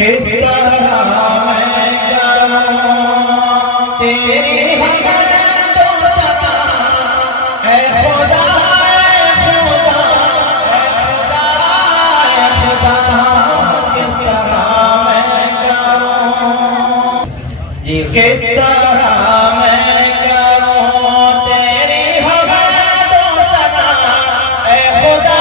किस तरह मैं करूं तेरी हमर दोस्ता ऐ खुदा खुदा ऐ खुदा किस तरह मैं करूं किस तरह मैं करूं तेरी हमर दोस्ता ऐ खुदा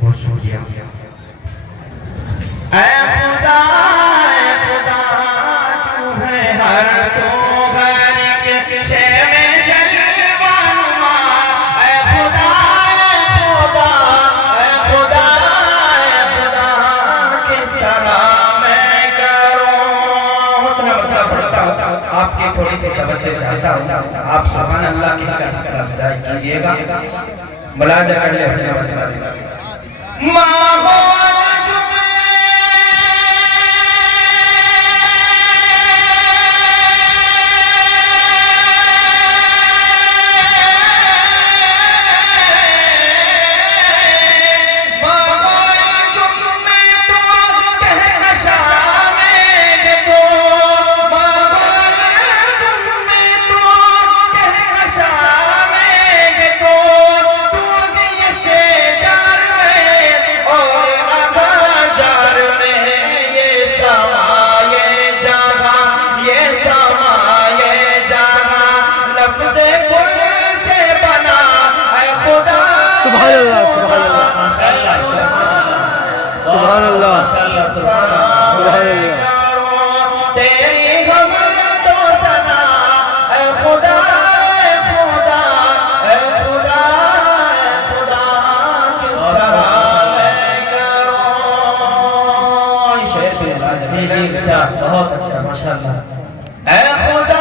बहुत शुक्रिया। ऐ खुदा तू है हर सोहर के शहर में जलवानुमा। ऐ खुदा किस तरह मैं करूं। सुना पढ़ता हूं, आपकी थोड़ी सी तवज्जो चाहता हूं। आप सुभान अल्लाह की हौसला अफजाई कीजिएगा। मुलाहिजा कर ले तेरी हमर दोस्ता ऐ खुदा किस तरह मैं करूं। शेर पे बहुत अच्छा माशाअल्लाह। ऐ खुदा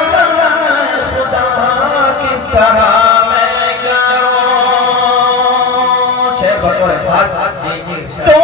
किस तरह मैं करूं। शेर बतौर खास तो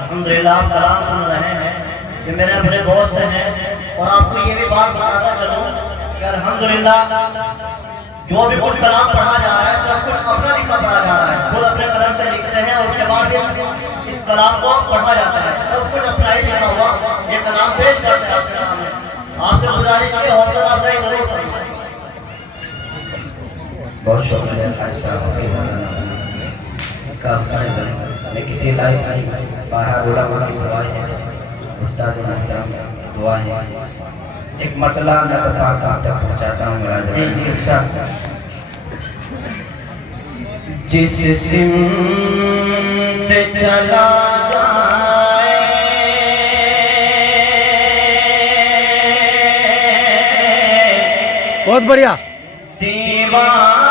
अल्हम्दुलिल्लाह आप कलाम सुन रहे हैं। ये मेरे बड़े दोस्त हैं और आपको ये भी बात बताता चलूं कि अल्हम्दुलिल्लाह जो भी कुछ कलाम पढ़ा जा रहा है सब कुछ अपना लिखा पढ़ा जा रहा है। खुद अपने कलम से लिखते हैं और उसके बाद इस कलाम को पढ़ा जाता है। सब कुछ अपना ही लिखा हुआ ये कलाम पेश करते हैं आपके सामने। आपसे गुजारिश है हौसला अफजाई जरूर करें। बहुत शुक्रिया भाई साहब का मैं किसी लाइफ नहीं बारह रोला की दुआएं हैं, उस्ताद मोहतरम दुआएं हैं। एक मतला मैं तो पाक आप तक पहुंचाता हूँ मेरा जी इरशाद। जिस सिमत चला जा बहुत बढ़िया। दीवाना